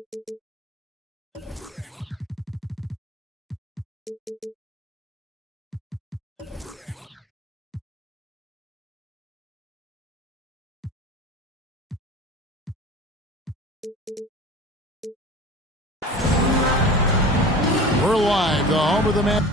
We're live, the home of the man.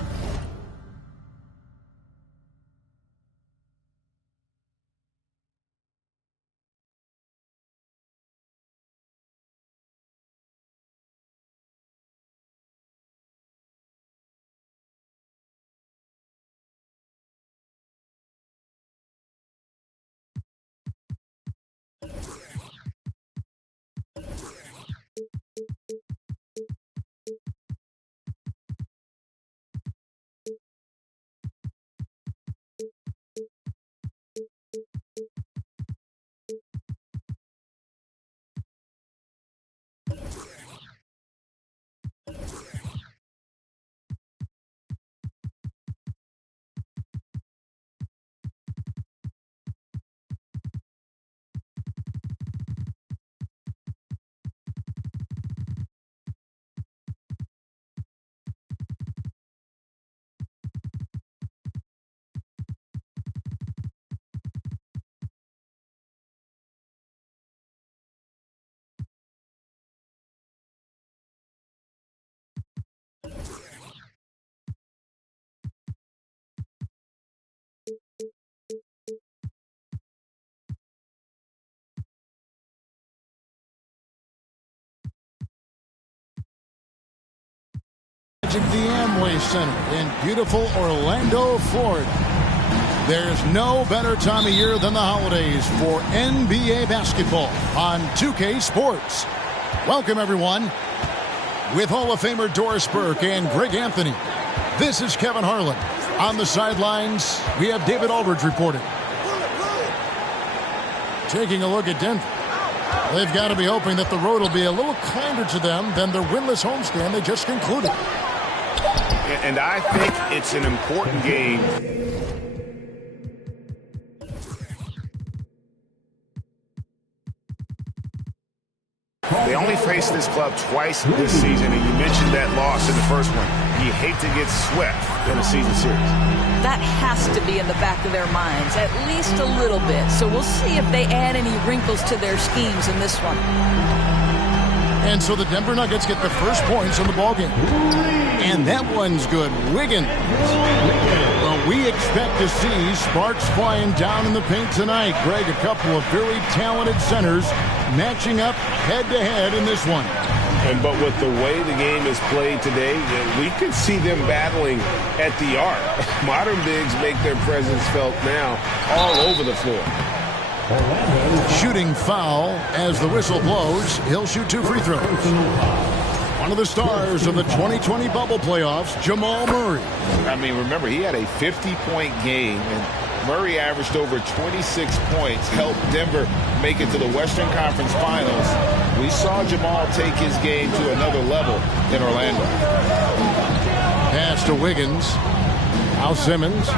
The Amway Center in beautiful Orlando, Florida. There's no better time of year than the holidays for NBA basketball on 2K Sports. Welcome, everyone. With Hall of Famer Doris Burke and Greg Anthony, this is Kevin Harlan. On the sidelines, we have David Aldridge reporting. Taking a look at Denver. They've got to be hoping that the road will be a little kinder to them than their winless homestand they just concluded. And I think it's an important game. They only faced this club twice this season, and you mentioned that loss in the first one. You hate to get swept in a season series. That has to be in the back of their minds, at least a little bit. So we'll see if they add any wrinkles to their schemes in this one. And so the Denver Nuggets get the first points in the ballgame. And that one's good. Wiggins. Well, we expect to see sparks flying down in the paint tonight. Greg, a couple of very talented centers matching up head-to-head in this one. But with the way the game is played today, we could see them battling at the arc. Modern bigs make their presence felt now all over the floor. Shooting foul as the whistle blows. He'll shoot 2 free throws. One of the stars of the 2020 bubble playoffs, Jamal Murray. I mean, remember, he had a 50-point game, and Murray averaged over 26 points, helped Denver make it to the Western Conference Finals. We saw Jamal take his game to another level in Orlando. Pass to Wiggins. Now Simmons.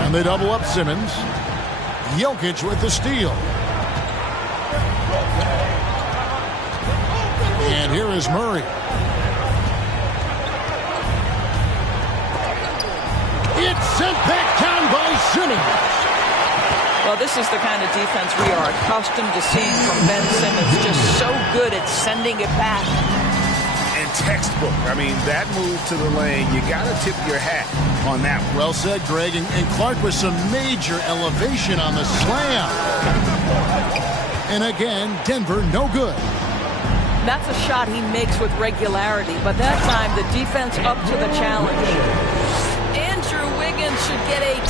And they double up Simmons. Jokic with the steal. And here is Murray. It's sent back down by Simmons. Well, this is the kind of defense we are accustomed to seeing from Ben Simmons. Just so good at sending it back. And textbook. I mean, that move to the lane, you got to tip your hat on that one. Well said, Greg. And Clark with some major elevation on the slam. And again, Denver no good. That's a shot he makes with regularity, but that time the defense up to the challenge. Andrew Wiggins should get a 10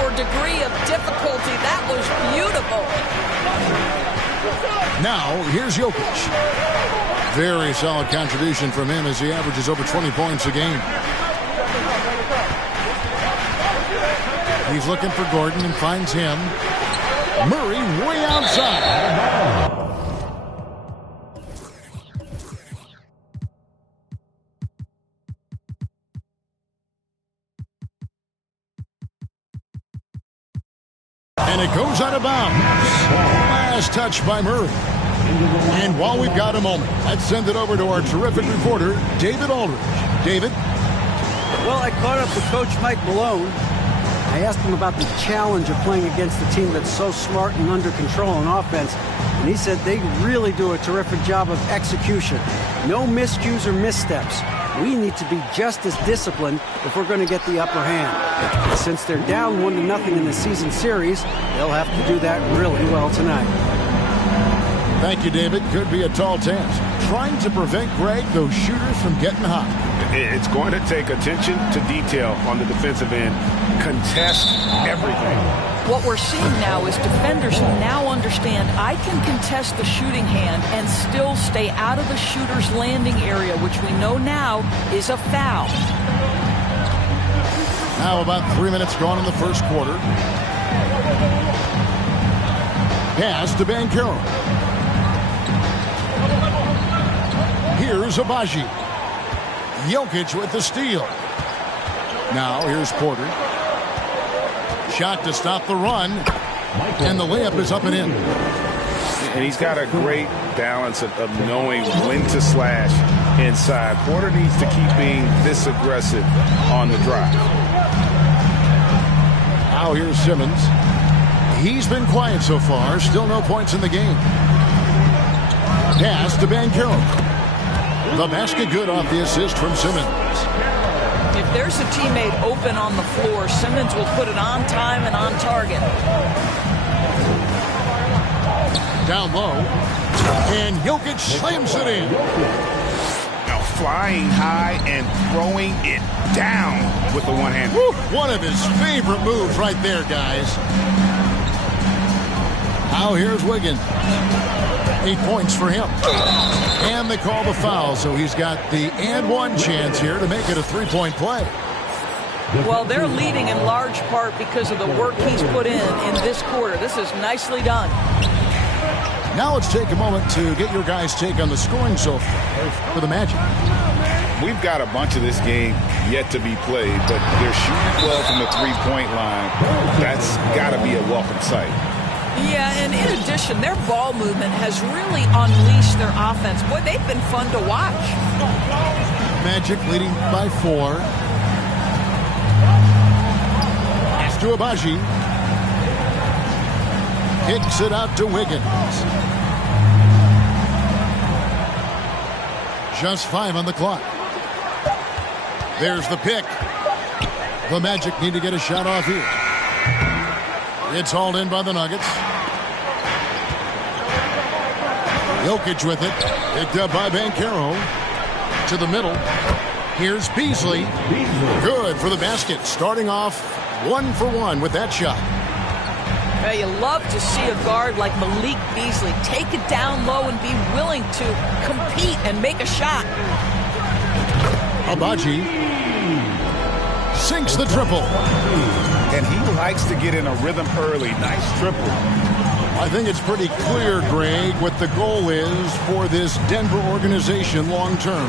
for degree of difficulty. That was beautiful. Now, here's Jokic. Very solid contribution from him as he averages over 20 points a game. He's looking for Gordon and finds him. Murray way outside. And it goes out of bounds. Last touch by Murray. And while we've got a moment, let's send it over to our terrific reporter, David Aldridge. David? Well, I caught up with Coach Mike Malone. I asked him about the challenge of playing against a team that's so smart and under control on offense. And he said they really do a terrific job of execution. No miscues or missteps. We need to be just as disciplined if we're going to get the upper hand. And since they're down 1-0 in the season series, they'll have to do that really well tonight. Thank you, David. Could be a tall task. Trying to prevent, Greg, those shooters from getting hot. It's going to take attention to detail on the defensive end. Contest everything. What we're seeing now is defenders who now understand I can contest the shooting hand and still stay out of the shooter's landing area, which we know now is a foul. Now about 3 minutes gone in the first quarter. Pass to Banchero. Here's Agbaji. Jokic with the steal. Now here's Porter. Shot to stop the run. And the layup is up and in. And he's got a great balance of knowing when to slash inside. Porter needs to keep being this aggressive on the drive. Now here's Simmons. He's been quiet so far. Still no points in the game. Pass to Banchero. The basket good off the assist from Simmons. If there's a teammate open on the floor, Simmons will put it on time and on target. Down low. And Jokic slams it in. Now flying high and throwing it down with the one hand. One of his favorite moves right there, guys. Now here's Wiggins. 8 points for him. And they call the foul, so he's got the and one chance here to make it a three-point play. Well, they're leading in large part because of the work he's put in this quarter. This is nicely done. Now let's take a moment to get your guys' take on the scoring so far for the Magic. We've got a bunch of this game yet to be played, but they're shooting well from the three-point line. That's got to be a welcome sight. Yeah, and in addition, their ball movement has really unleashed their offense. Boy, they've been fun to watch. Magic leading by 4. Pass to Agbaji. Kicks it out to Wiggins. Just 5 on the clock. There's the pick. The Magic need to get a shot off here. It's hauled in by the Nuggets. Jokic with it. Picked up by Banchero. To the middle. Here's Beasley. Good for the basket. Starting off 1 for 1 with that shot. Well, you love to see a guard like Malik Beasley take it down low and be willing to compete and make a shot. Agbaji sinks the triple. And he likes to get in a rhythm early. Nice triple. I think it's pretty clear, Greg, what the goal is for this Denver organization long term.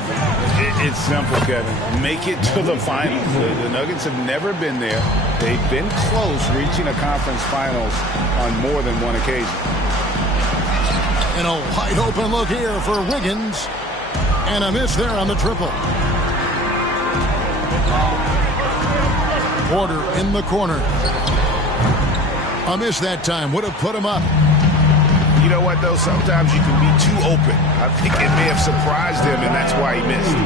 It's simple, Kevin. Make it to the finals. The Nuggets have never been there. They've been close reaching a conference finals on more than one occasion. And a wide open look here for Wiggins. And a miss there on the triple. Porter in the corner. A miss that time. Would have put him up. You know what, though? Sometimes you can be too open. I think it may have surprised him, and that's why he missed.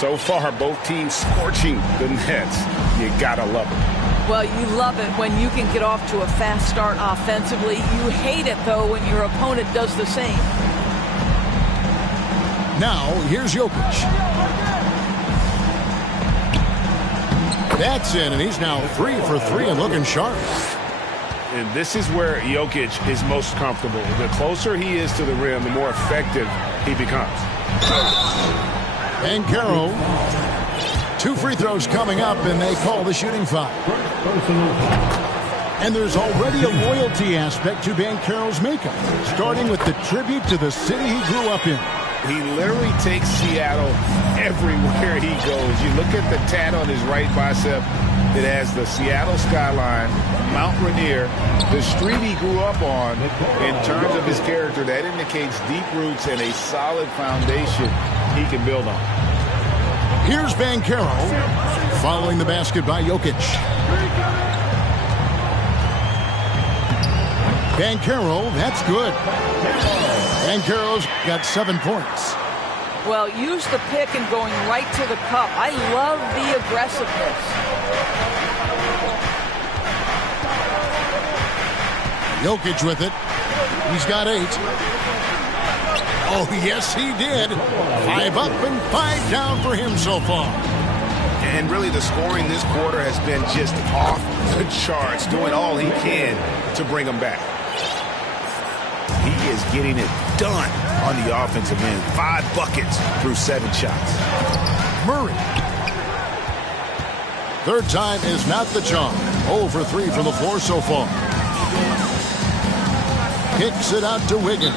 So far, both teams scorching the Nets. You gotta love it. Well, you love it when you can get off to a fast start offensively. You hate it, though, when your opponent does the same. Now, here's Jokic. That's in, and he's now 3 for 3 and looking sharp. And this is where Jokic is most comfortable. The closer he is to the rim, the more effective he becomes. Banchero. 2 free throws coming up, and they call the shooting foul. And there's already a loyalty aspect to Banchero's makeup, starting with the tribute to the city he grew up in. He literally takes Seattle everywhere he goes. You look at the tat on his right bicep. It has the Seattle skyline, Mount Rainier, the street he grew up on. In terms of his character, that indicates deep roots and a solid foundation he can build on. Here's Banchero following the basket by Jokic. Banchero, that's good. Banchero's got 7 points. Well, use the pick and going right to the cup. I love the aggressiveness. Jokic with it. He's got 8. Oh, yes, he did. 5 up and 5 down for him so far. And really, the scoring this quarter has been just off the charts, doing all he can to bring them back. He is getting it done on the offensive end. 5 buckets through 7 shots. Murray. Third time is not the charm. 0 for 3 from the floor so far. Kicks it out to Wiggins.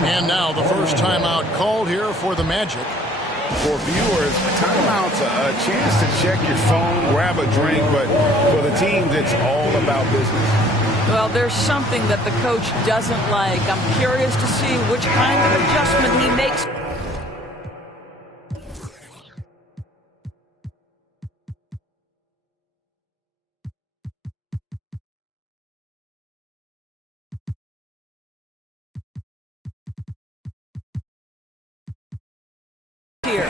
And now the first timeout called here for the Magic. For viewers, timeout's a chance to check your phone, grab a drink, but for the teams, it's all about business. Well, there's something that the coach doesn't like. I'm curious to see which kind of adjustment he makes. Here.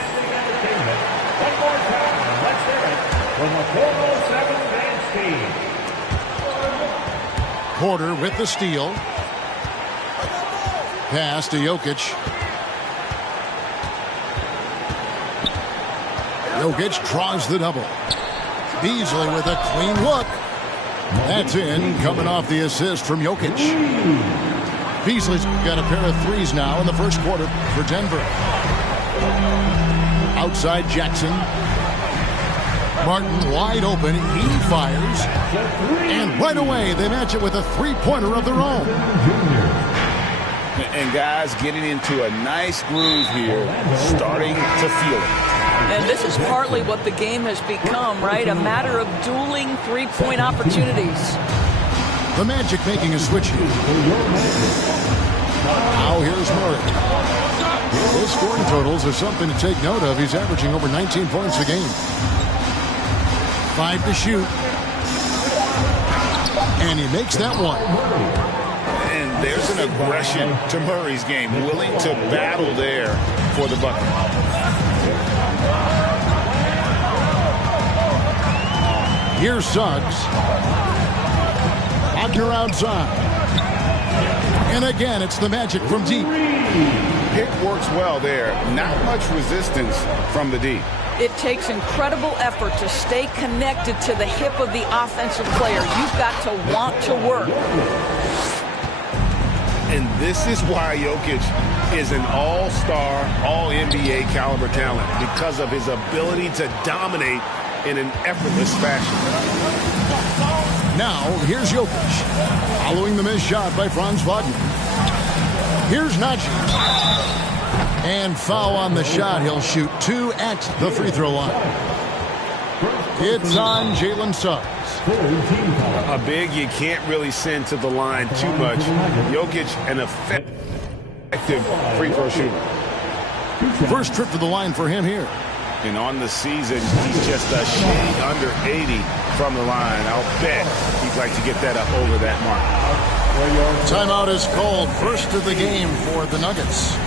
One more time, let's hear it from the 407 Advance team. Porter with the steal. Pass to Jokic. Jokic draws the double. Beasley with a clean look. That's in, coming off the assist from Jokic. Beasley's got a pair of threes now in the first quarter for Denver. Outside Jackson. Martin wide open. He fires. And right away they match it with a three-pointer of their own. And guys getting into a nice groove here, starting to feel it. And this is partly what the game has become, right? A matter of dueling three-point opportunities. The Magic making a switch here. Now here's Murray. His scoring totals are something to take note of. He's averaging over 19 points a game. 5 to shoot. And he makes that one. And there's an aggression to Murray's game, willing to battle there for the bucket. Here's Suggs. Wagner outside. And again, it's the Magic from deep. Pick works well there. Not much resistance from the D. It takes incredible effort to stay connected to the hip of the offensive player. You've got to want to work. And this is why Jokic is an all-star, all-NBA caliber talent, because of his ability to dominate in an effortless fashion. Now, here's Jokic. Following the missed shot by Franz Wagner. Here's Najee. And foul on the shot. He'll shoot 2 at the free throw line. It's on Jalen Suggs. A big you can't really send to the line too much. Jokic, an effective free throw shooter. First trip to the line for him here. And on the season, he's just a shade under 80 from the line. I'll bet he'd like to get that up over that mark. Timeout is called. First of the game for the Nuggets.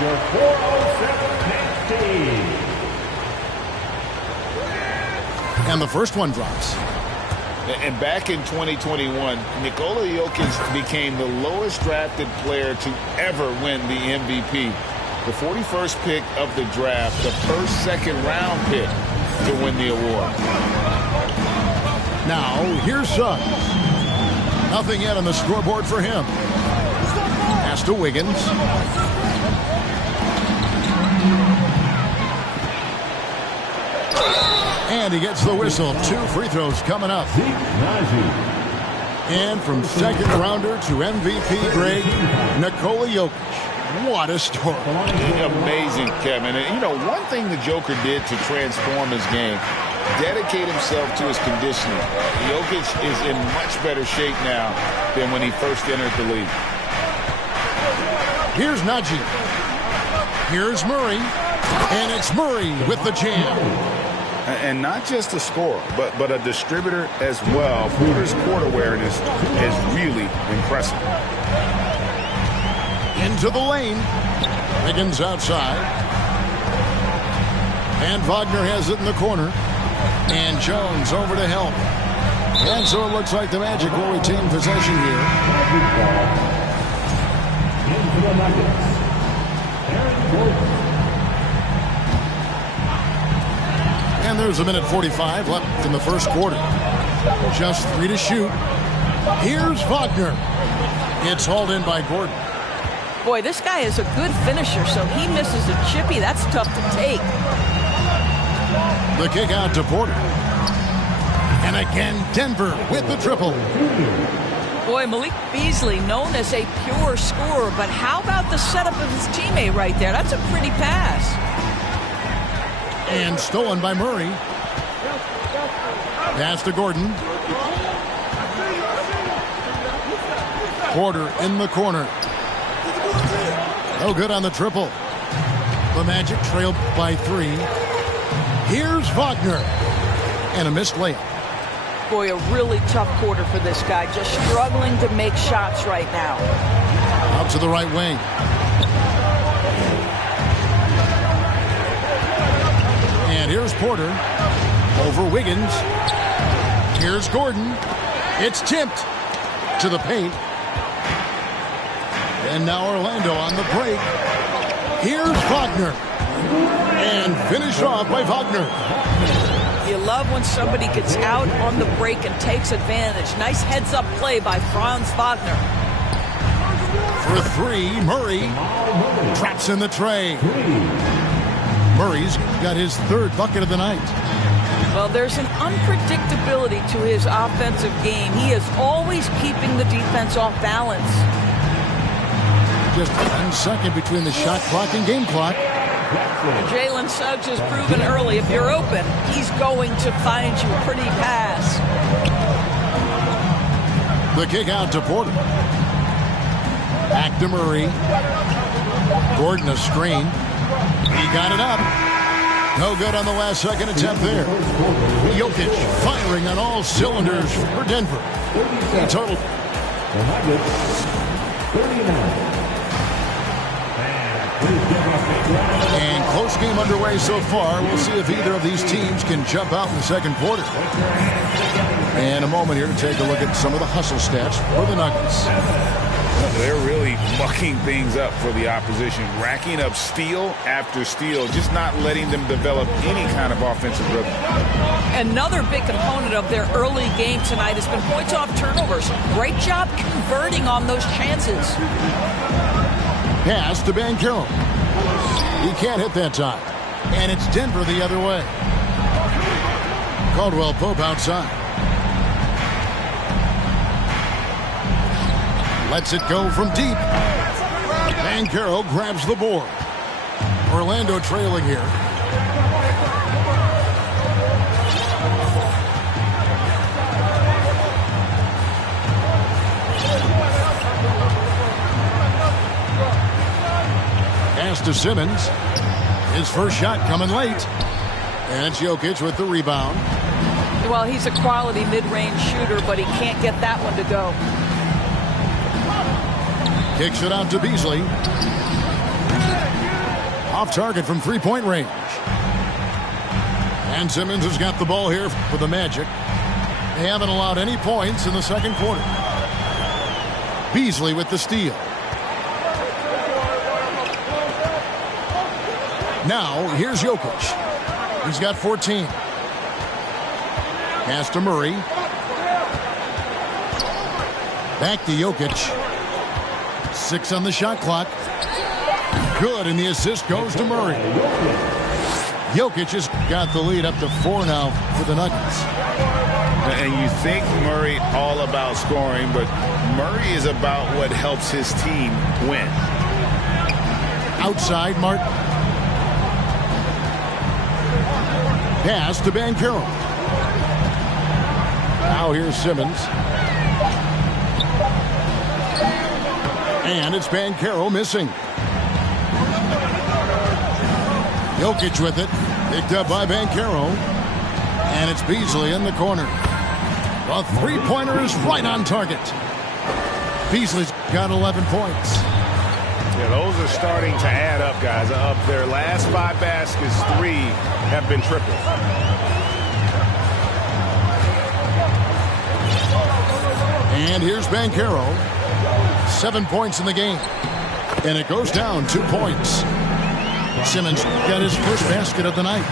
Your 407 Advance team. And the first one drops. And back in 2021, Nikola Jokic became the lowest drafted player to ever win the MVP. The 41st pick of the draft, the first second-round pick to win the award. Now, here's Suggs. Nothing yet on the scoreboard for him. Pass to Wiggins. And he gets the whistle. 2 free throws coming up. And from second rounder to MVP grade, Nikola Jokic. What a story. Amazing, Kevin. And, you know, one thing the Joker did to transform his game, dedicate himself to his conditioning. Jokic is in much better shape now than when he first entered the league. Here's Najee. Here's Murray. And it's Murray with the jam. And not just a scorer, but a distributor as well. Porter's court awareness is really impressive. Into the lane. Wiggins outside. And Wagner has it in the corner. And Jones over to help. And so it looks like the Magic will retain possession here. Into the Nuggets, Aaron Gordon. And there's a minute 45 left in the first quarter. Just 3 to shoot. Here's Wagner. It's hauled in by Gordon. Boy, this guy is a good finisher, so he misses a chippy. That's tough to take. The kick out to Porter. And again, Denver with the triple. Boy, Malik Beasley, known as a pure scorer, but how about the setup of his teammate right there? That's a pretty pass. And stolen by Murray. Pass to Gordon. Porter in the corner. No good on the triple. The Magic trailed by 3. Here's Wagner. And a missed layup. Boy, a really tough quarter for this guy. Just struggling to make shots right now. Out to the right wing. And here's Porter. Over Wiggins. Here's Gordon. It's tipped to the paint. And now Orlando on the break. Here's Wagner. And finished off by Wagner. You love when somebody gets out on the break and takes advantage. Nice heads-up play by Franz Wagner. For 3, Murray traps in the tray. Murray's got his 3rd bucket of the night. Well, there's an unpredictability to his offensive game. He is always keeping the defense off balance. Just 1 second between the shot clock and game clock. Jalen Suggs has proven early, if you're open, he's going to find you a pretty pass. The kick out to Porter. Back to Murray. Gordon a screen. He got it up. No good on the last second attempt there. Jokic firing on all cylinders for Denver. In total. The Nuggets, 39. And close game underway so far. We'll see if either of these teams can jump out in the second quarter. And a moment here to take a look at some of the hustle stats for the Nuggets. They're really mucking things up for the opposition, racking up steal after steal, just not letting them develop any kind of offensive rhythm. Another big component of their early game tonight has been points off turnovers. Great job converting on those chances. Pass to Banchero. He can't hit that time. And it's Denver the other way. Caldwell Pope outside. Lets it go from deep. Banchero grabs the board. Orlando trailing here. Pass to Simmons. His first shot coming late. And it's Jokic with the rebound. Well, he's a quality mid-range shooter, but he can't get that one to go. Kicks it out to Beasley. Off target from three-point range. And Simmons has got the ball here for the Magic. They haven't allowed any points in the second quarter. Beasley with the steal. Now, here's Jokic. He's got 14. Pass to Murray. Back to Jokic. 6 on the shot clock. Good, and the assist goes to Murray. Jokic has got the lead up to 4 now for the Nuggets. And you think Murray all about scoring, but Murray is about what helps his team win. Outside, Martin. Pass to Banchero. Now here's Simmons. And it's Banchero missing. Jokic with it. Picked up by Banchero. And it's Beasley in the corner. The three-pointer is right on target. Beasley's got 11 points. Yeah, those are starting to add up, guys. Up their last 5 baskets, 3 have been triples. And here's Banchero. 7 points in the game. And it goes down 2 points. Simmons got his first basket of the night.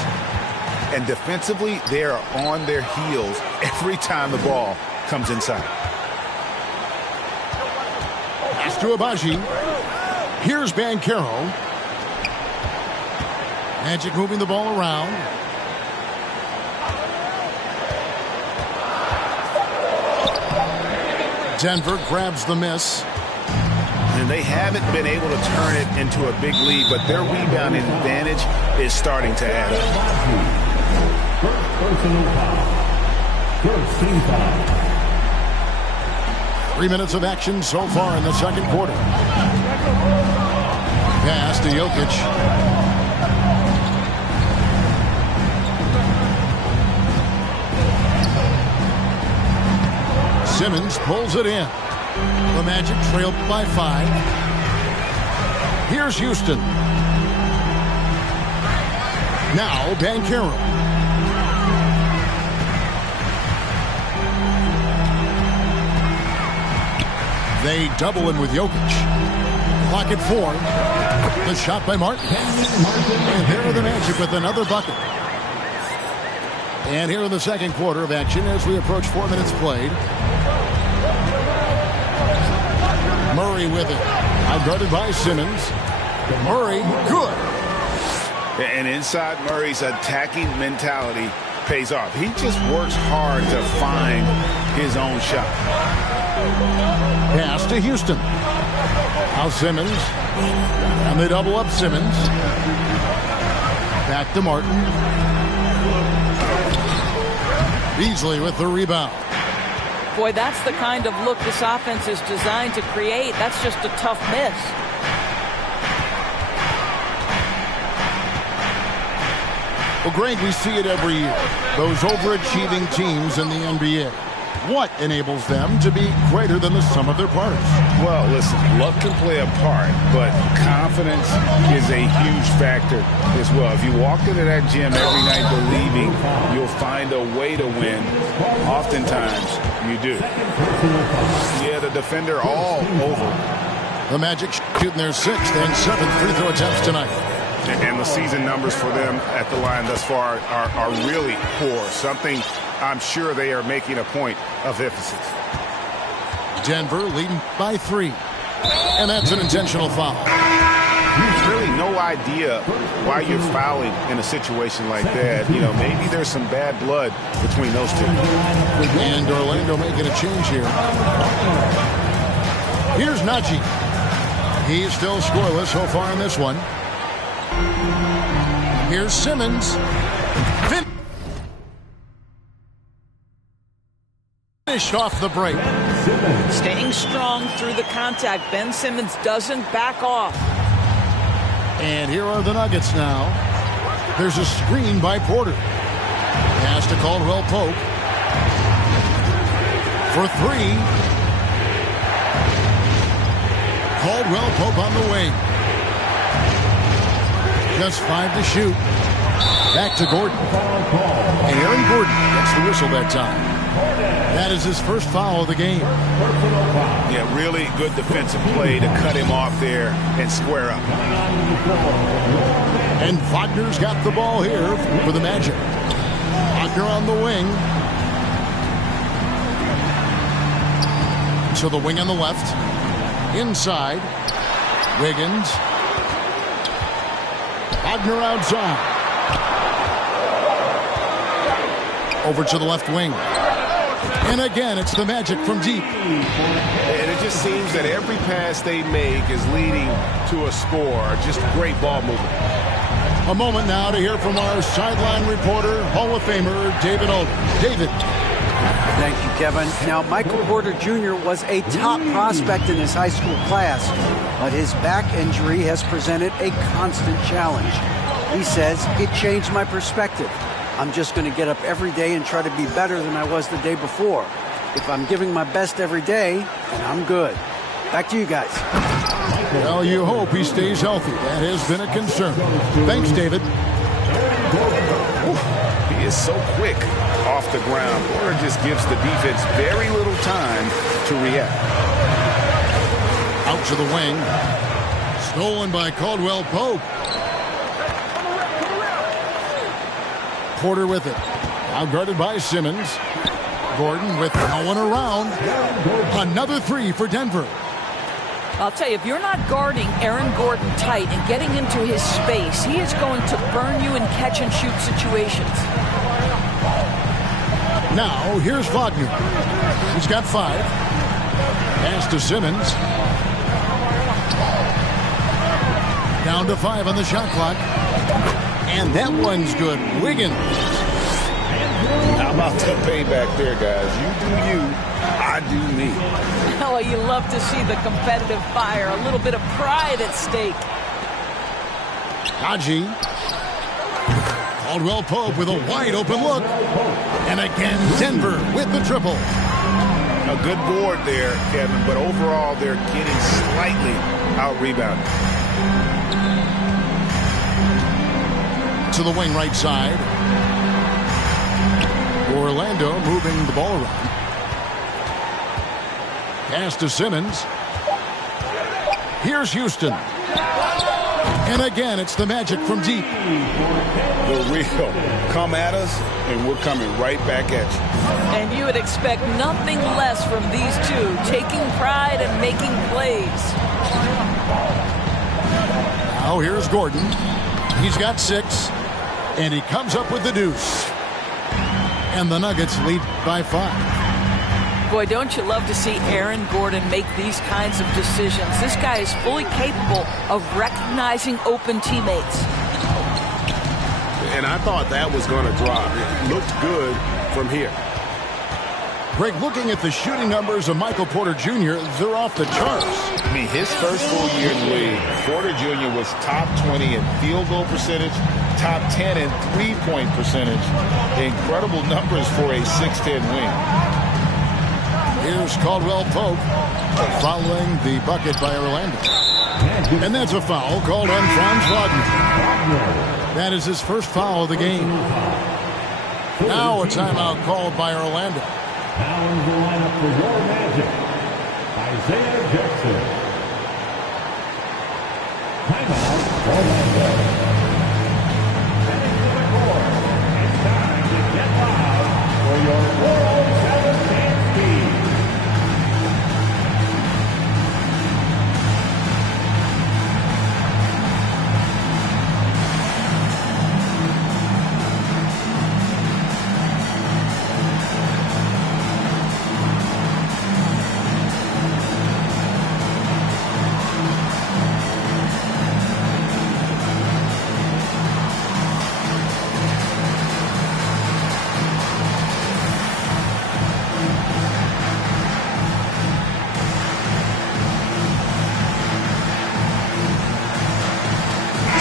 And defensively, they are on their heels every time the ball comes inside. Pass to Agbaji. Here's Banchero. Magic moving the ball around. Denver grabs the miss. And they haven't been able to turn it into a big lead, but their rebounding advantage is starting to add up. First personal foul. First team foul. 3 minutes of action so far in the second quarter. Pass to Jokic. Simmons pulls it in. The Magic trailed by 5. Here's Houston. Now Banchero. They double him with Jokic. Clock at 4. The shot by Martin. And there are the Magic with another bucket. And here in the second quarter of action as we approach 4 minutes played. Murray with it. Guarded by Simmons. Murray, good. And inside Murray's attacking mentality pays off. He just works hard to find his own shot. Pass to Houston. Now Simmons. And they double up Simmons. Back to Martin. Beasley with the rebound. Boy, that's the kind of look this offense is designed to create. That's just a tough miss. Well, Greg, we see it every year. Those overachieving teams in the NBA. What enables them to be greater than the sum of their parts? Well, listen, luck can play a part, but confidence is a huge factor as well. If you walk into that gym every night believing you'll find a way to win, oftentimes you do. Yeah, the defender all over. The Magic shooting their 6th and 7th free throw attempts tonight. And the season numbers for them at the line thus far are really poor. Something I'm sure they are making a point of emphasis. Denver leading by 3. And that's an intentional foul. There's really no idea why you're fouling in a situation like that. You know, maybe there's some bad blood between those two. And Orlando making a change here. Here's Najee. He's still scoreless so far in this one. Here's Simmons. Finished off the break. Staying strong through the contact. Ben Simmons doesn't back off. And here are the Nuggets now. There's a screen by Porter. Pass to Caldwell Pope. For 3. Caldwell Pope on the wing. Just 5 to shoot. Back to Gordon. And Aaron Gordon gets the whistle that time. That is his first foul of the game. Yeah, really good defensive play to cut him off there and square up. And Wagner's got the ball here for the Magic. Wagner on the wing. To the wing on the left. Inside. Wiggins. Wagner outside. Over to the left wing. And again, it's the Magic from deep. And it just seems that every pass they make is leading to a score. Just great ball movement. A moment now to hear from our sideline reporter, Hall of Famer David Aldridge. David. Thank you, Kevin. Now, Michael Porter Jr. was a top prospect in his high school class, but his back injury has presented a constant challenge. He says, it changed my perspective. I'm just going to get up every day and try to be better than I was the day before. If I'm giving my best every day, then I'm good. Back to you guys. Well, you hope he stays healthy. That has been a concern. Thanks, David. He is so quick off the ground. Porter just gives the defense very little time to react. Out to the wing. Stolen by Caldwell Pope. Porter with it. Now guarded by Simmons. Gordon with no one around. Another three for Denver. I'll tell you, if you're not guarding Aaron Gordon tight and getting into his space, he is going to burn you in catch-and-shoot situations. Now, here's Wagner. He's got 5. Pass to Simmons. Down to 5 on the shot clock. And that one's good. Wiggins. How about the payback there, guys? You do you, I do me. Oh, you love to see the competitive fire. A little bit of pride at stake. Haji. Caldwell Pope with a wide open look. And again, Denver with the triple. A good board there, Kevin, but overall they're getting slightly out-rebounded. To the wing right side. Orlando moving the ball around. Pass to Simmons. Here's Houston. And again, it's the Magic from deep. The real come at us, and we're coming right back at you. And you would expect nothing less from these two, taking pride and making plays. Now here's Gordon. He's got 6. And he comes up with the deuce. And the Nuggets lead by 5. Boy, don't you love to see Aaron Gordon make these kinds of decisions. This guy is fully capable of recognizing open teammates. And I thought that was going to drop. It looked good from here. Greg, looking at the shooting numbers of Michael Porter Jr., they're off the charts. I mean, his first full year in the league, Porter Jr. was top 20 in field goal percentage, top 10 in three-point percentage. Incredible numbers for a 6'10 wing. Here's Caldwell Pope following the bucket by Orlando. And that's a foul called on Franz Wagner. That is his first foul of the game. Now a timeout called by Orlando. Now in the lineup for your Magic, Isaiah Jackson. Timeout, Orlando. Heading to the court. It's time to get loud for your 407 dance team.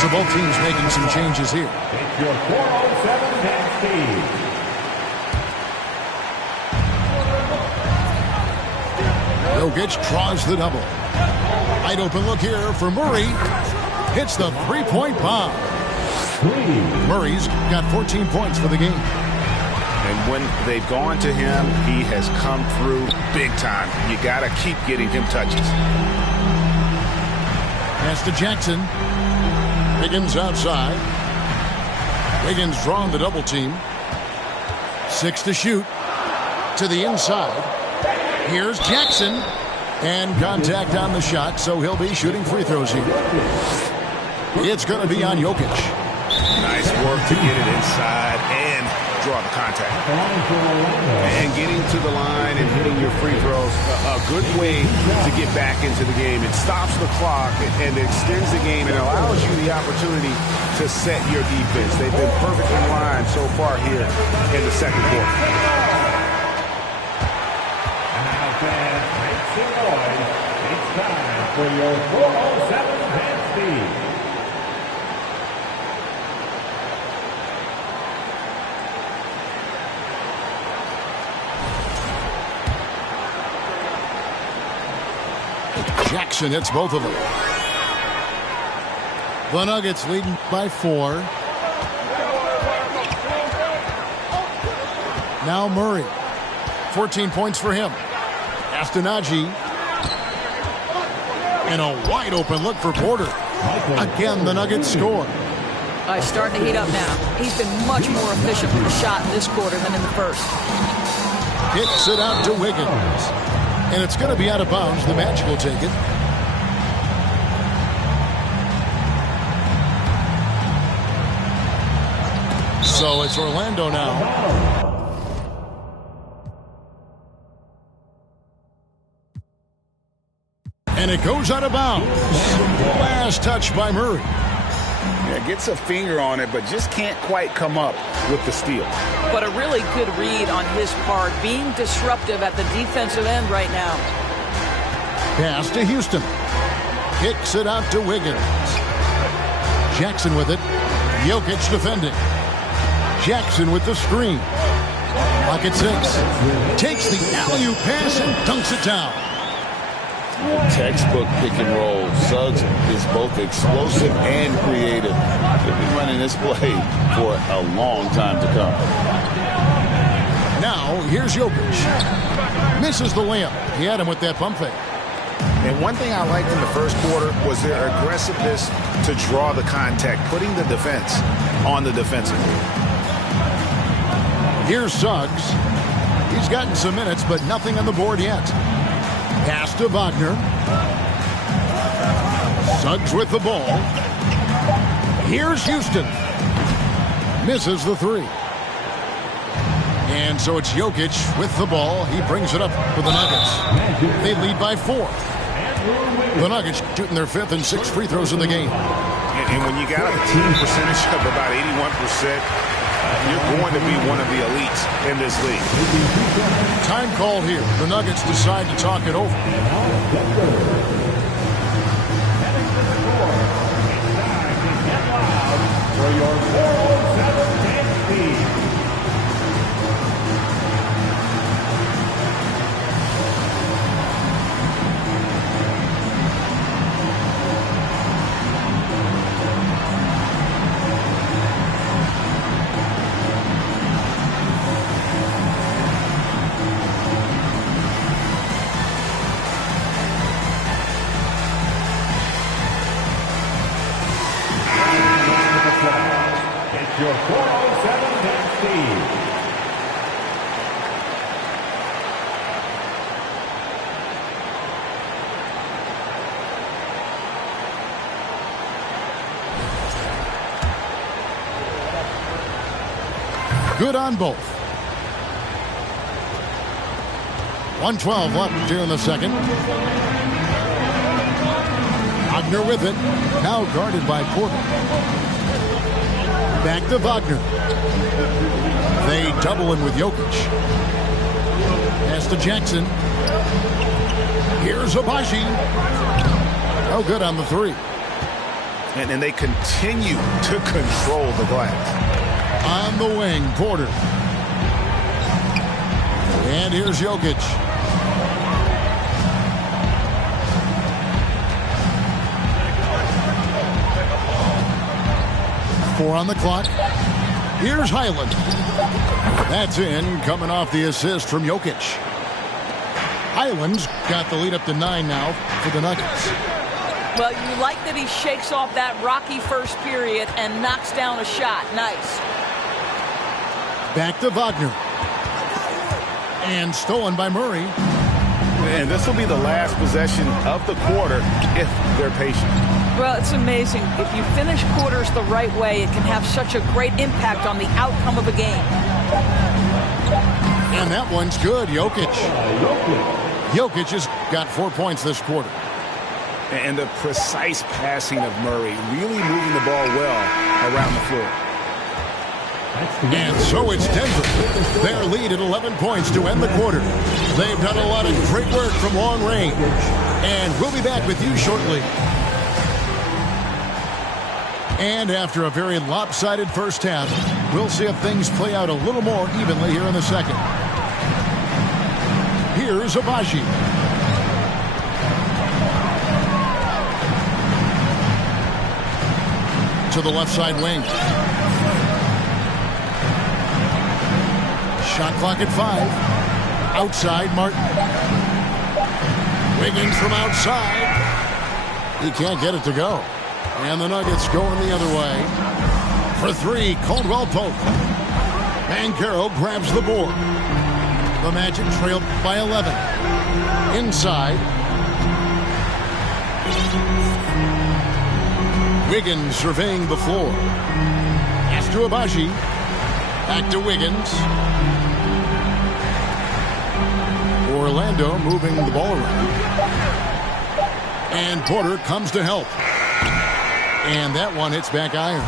So both teams making some changes here. It's your 407 dance team. Jokic draws the double. Wide open look here for Murray. Hits the three-point bomb. Murray's got 14 points for the game. And when they've gone to him, he has come through big time. You got to keep getting him touches. Pass to Jackson. Wiggins outside. Wiggins drawing the double team. 6 to shoot. To the inside. Here's Jackson. And contact on the shot, so he'll be shooting free throws here. It's going to be on Jokic. Nice work to get it inside and draw the contact. And getting to the line and hitting your free throws, a good way to get back into the game. It stops the clock and extends the game and allows you the opportunity to set your defense. They've been perfect in line so far here in the second quarter. And now fans, make some noise. It's time for your 407 fan speed. Jackson hits both of them. The Nuggets leading by 4. Now Murray. 14 points for him. Astonagi. And a wide open look for Porter. Again, the Nuggets score. He's starting to heat up now. He's been much more efficient with the shot in this quarter than in the first. Kicks it out to Wiggins. And it's going to be out of bounds. The Magic will take it. So it's Orlando now. And it goes out of bounds. Last touch by Murray. Yeah, gets a finger on it, but just can't quite come up with the steal. But a really good read on his part, being disruptive at the defensive end right now. Pass to Houston. Kicks it out to Wiggins. Jackson with it. Jokic defending. Jackson with the screen. Pocket 6. Takes the alley-oop pass and dunks it down. Textbook pick and roll. Suggs is both explosive and creative. He'll be running this play for a long time to come. Now, here's Jokic. Misses the layup. He had him with that pump fake. And one thing I liked in the first quarter was their aggressiveness to draw the contact, putting the defense on the defensive. Here's Suggs. He's gotten some minutes, but nothing on the board yet. Pass to Wagner. Suggs with the ball. Here's Houston. Misses the 3. And so it's Jokic with the ball. He brings it up for the Nuggets. They lead by 4. The Nuggets shooting their 5th and 6th free throws in the game. And when you got a team percentage of about 81%, you're going to be one of the elites in this league. Time call here. The Nuggets decide to talk it over. For your 407 fan speed. Your 407 fan speed. Good on both. 1:12 left here in the second. Wagner with it. Now guarded by Porter. Back to Wagner. They double him with Jokic. Pass to Jackson. Here's Abaji. Oh, good on the 3. And they continue to control the glass. On the wing, Porter. And here's Jokic. Four on the clock. Here's Highland. That's in, coming off the assist from Jokic. Highland's got the lead up to 9 now for the Nuggets. Well, you like that he shakes off that rocky first period and knocks down a shot. Nice. Back to Wagner. And stolen by Murray. And this will be the last possession of the quarter if they're patient. Well, it's amazing. If you finish quarters the right way, it can have such a great impact on the outcome of a game. And that one's good. Jokic has got 4 points this quarter. And the precise passing of Murray, really moving the ball well around the floor. And so it's Denver. Their lead at 11 points to end the quarter. They've done a lot of great work from long range. And we'll be back with you shortly. And after a very lopsided first half, we'll see if things play out a little more evenly here in the second. Here's Agbaji. To the left side wing. Shot clock at 5. Outside, Martin. Wiggins from outside. He can't get it to go. And the Nuggets going the other way. For 3, Caldwell Pope. Banchero grabs the board. The Magic trailed by 11. Inside. Wiggins surveying the floor. Pass to Agbaji. Back to Wiggins. Orlando moving the ball around. And Porter comes to help. And that one hits back iron.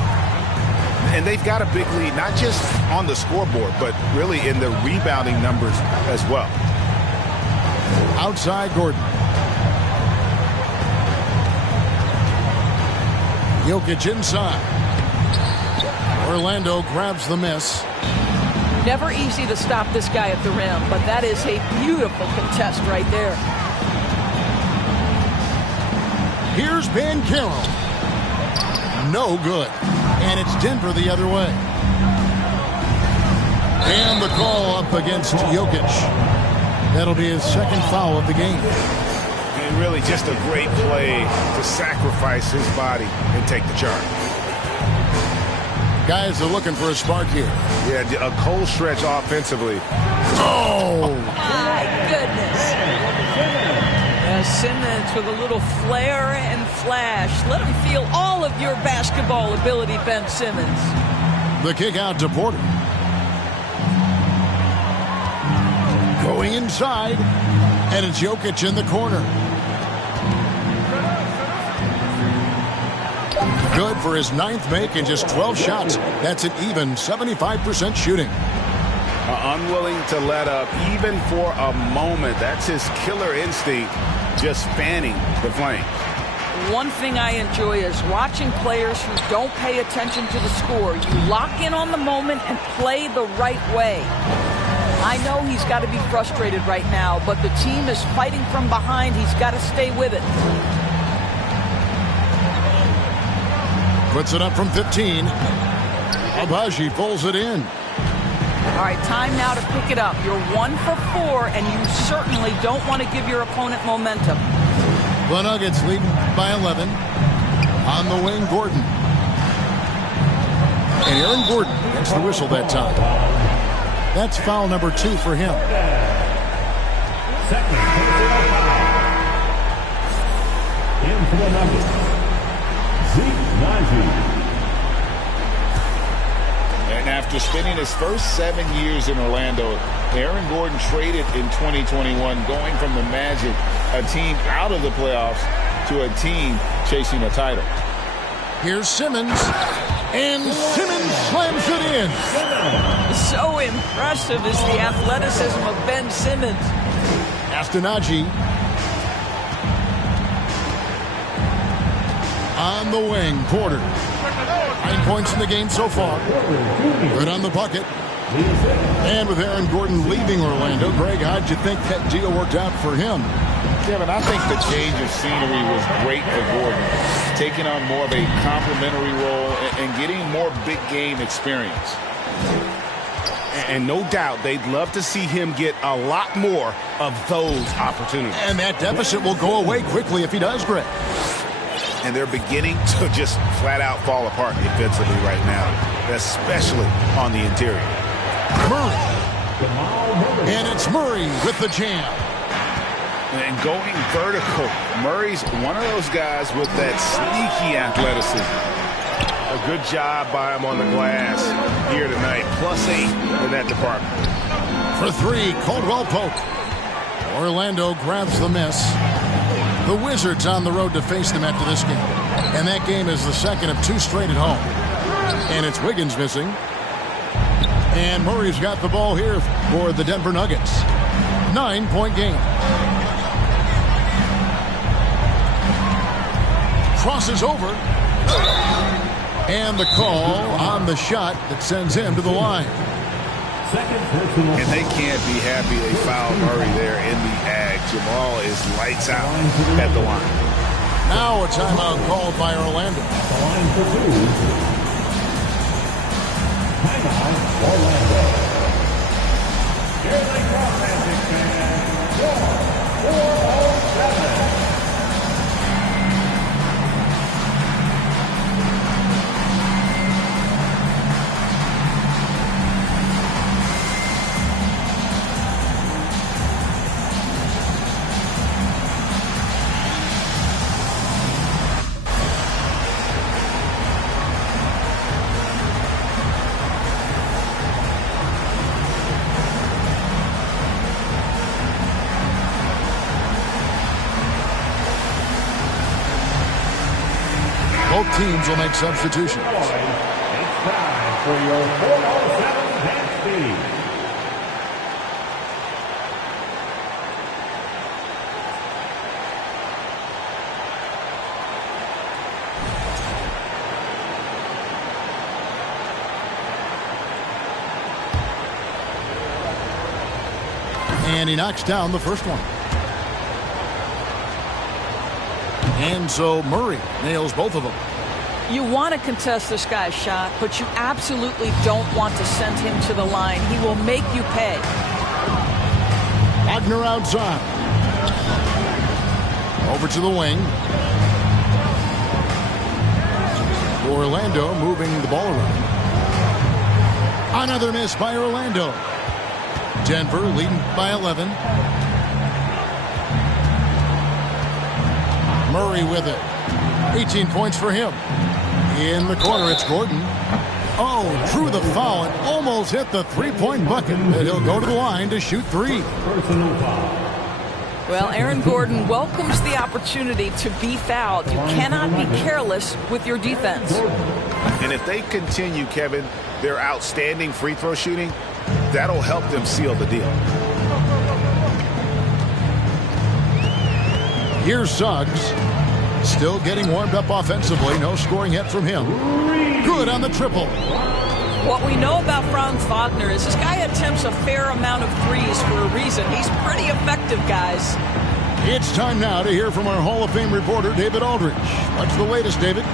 And they've got a big lead, not just on the scoreboard, but really in the rebounding numbers as well. Outside Gordon. Jokic inside. Orlando grabs the miss. Never easy to stop this guy at the rim, but that is a beautiful contest right there. Here's Banchero. No good. And it's Denver the other way. And the call up against Jokic. That'll be his second foul of the game. And really just a great play to sacrifice his body and take the charge. Guys are looking for a spark here. Yeah, a cold stretch offensively. Oh! My goodness. Simmons with a little flair and flash. Let him feel all of your basketball ability, Ben Simmons. The kick out to Porter. Going inside. And it's Jokic in the corner. Good for his 9th make and just 12 shots. That's an even 75% shooting. Unwilling to let up even for a moment. That's his killer instinct, just fanning the flame. One thing I enjoy is watching players who don't pay attention to the score. You lock in on the moment and play the right way. I know he's got to be frustrated right now, but the team is fighting from behind. He's got to stay with it. Puts it up from 15. Agbaji pulls it in. All right, time now to pick it up. You're 1 for 4, and you certainly don't want to give your opponent momentum. The Nuggets leading by 11. On the wing, Gordon. And Aaron Gordon gets the whistle that time. That's foul number 2 for him. Second personal foul. In for the Nuggets, Zeke Naji. And after spending his first 7 years in Orlando, Aaron Gordon traded in 2021, going from the Magic, a team out of the playoffs, to a team chasing a title. Here's Simmons. And Simmons slams it in. So impressive is the athleticism of Ben Simmons. Astonagi. On the wing, Porter. 9 points in the game so far. Good on the bucket. And with Aaron Gordon leaving Orlando, Greg, how'd you think that deal worked out for him? Kevin, I think the change of scenery was great for Gordon, taking on more of a complimentary role and getting more big game experience. And no doubt they'd love to see him get a lot more of those opportunities. And that deficit will go away quickly if he does, Greg. And they're beginning to just flat out fall apart defensively right now, especially on the interior. Murray. And it's Murray with the jam. And going vertical, Murray's one of those guys with that sneaky athleticism. A good job by him on the glass here tonight. +8 in that department. For three, Caldwell Pope. Orlando grabs the miss. The Wizards on the road to face them after this game. And that game is the second of 2 straight at home. And it's Wiggins missing. And Murray's got the ball here for the Denver Nuggets. 9-point game. Crosses over. And the call on the shot that sends him to the line. And they can't be happy they fouled Murray there in the ag. Jamal is lights out at the line. Now a timeout called by Orlando. Timeout, Orlando. Here they come, Magic fans. 4:07. Both teams will make substitutions. It's time for your 4:07 dance speed. And he knocks down the first one. And so Murray nails both of them. You want to contest this guy's shot, but you absolutely don't want to send him to the line. He will make you pay. Wagner outside. Over to the wing. Orlando moving the ball around. Another miss by Orlando. Denver leading by 11. Murray with it. 18 points for him. In the corner, it's Gordon. Oh, drew the foul and almost hit the three-point bucket. But he'll go to the line to shoot 3. Well, Aaron Gordon welcomes the opportunity to be fouled. You cannot be careless with your defense. And if they continue, Kevin, their outstanding free throw shooting, that'll help them seal the deal. Here's Suggs. Still getting warmed up offensively. No scoring yet from him. Good on the triple. What we know about Franz Wagner is this guy attempts a fair amount of threes for a reason. He's pretty effective, guys. It's time now to hear from our Hall of Fame reporter, David Aldridge. What's the latest, David?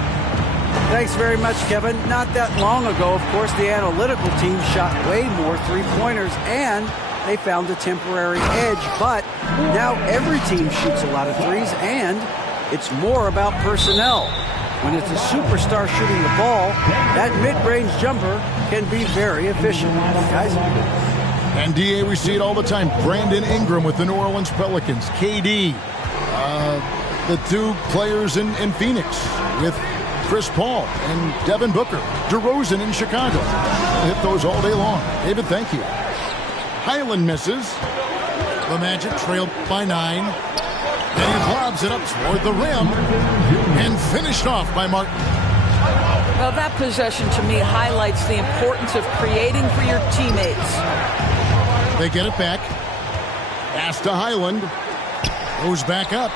Thanks very much, Kevin. Not that long ago, of course, the analytical team shot way more three-pointers, and they found a temporary edge. But now every team shoots a lot of threes, and it's more about personnel. When it's a superstar shooting the ball, that mid-range jumper can be very efficient. Guys? And, D.A., we see it all the time. Brandon Ingram with the New Orleans Pelicans. KD. The two players in Phoenix with Chris Paul and Devin Booker. DeRozan in Chicago. We'll hit those all day long. David, thank you. Highland misses. The Magic trailed by 9. And he lobs it up toward the rim. And finished off by Martin. Well, that possession to me highlights the importance of creating for your teammates. They get it back. Pass to Highland. Goes back up.